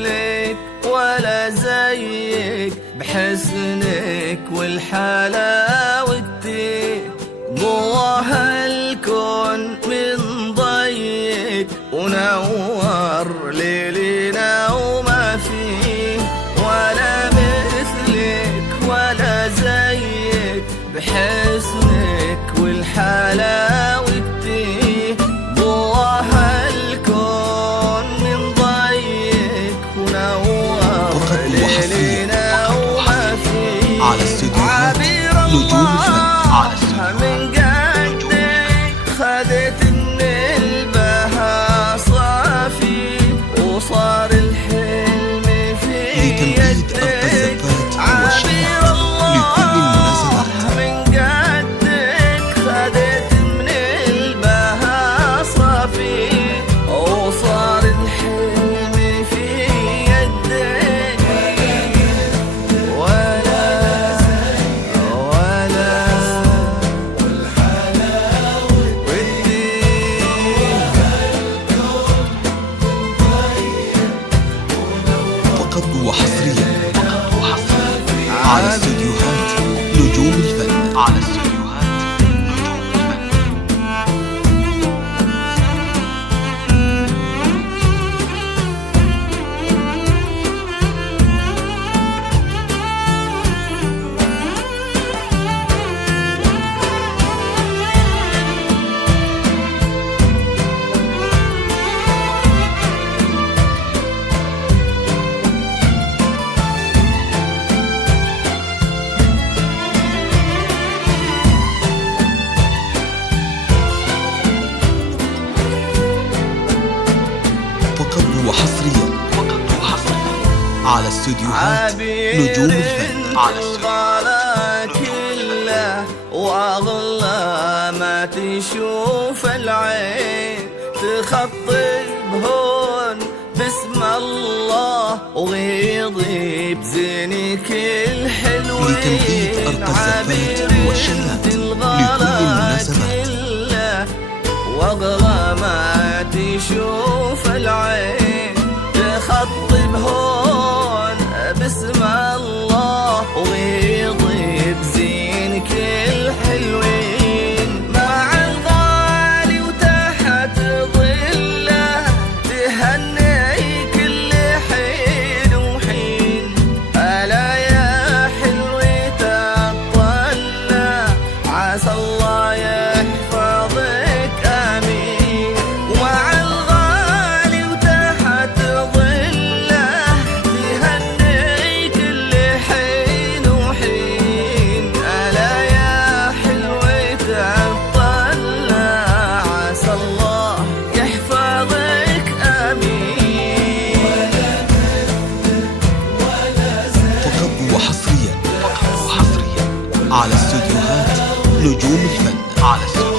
مثلك ولا زيك بحسنك والحلاوتك، ضواها الكون من ضيك ونور ليلنا وما فيه، ولا مثلك ولا زيك بحسنك والحلاوتك، ضواها الكون من ضيك ونور ليلنا وما فيه. على استديوهات نجوم الفن. من قدك خذت من البها صافي، وصار الحلم في يدك عبير الله. من قدك خذت من البها صافي، وصار الحلم في يدك، ولا فقط وحصريا على استديوهات نجوم الفن. على استديوهات نجوم الفن. فقط وحصريا على استديوهات نجوم الفن. على استديوهات كله واغلى ما تشوف العين، تخطي بهون باسم الله وغيضي بزينك الحلوين. لتنفيذ أرقى الزفات والشلات لكل المناسبات، واغلى ما تشوف العين، تخطي بهون باسم الله وغيضي بزينك الحلوين. مع الغالي وتحت ظله تهني كل حين وحين، ألا يا حلوة الطلة عسى الله يحفظك آمين. ومع الغالي وتحت ظله تهني كل حين وحين، ألا يا حلوة الطلة عسى الله يحفظك آمين. فقط وحصريا على استديوهات نجوم الفن. على استديوهات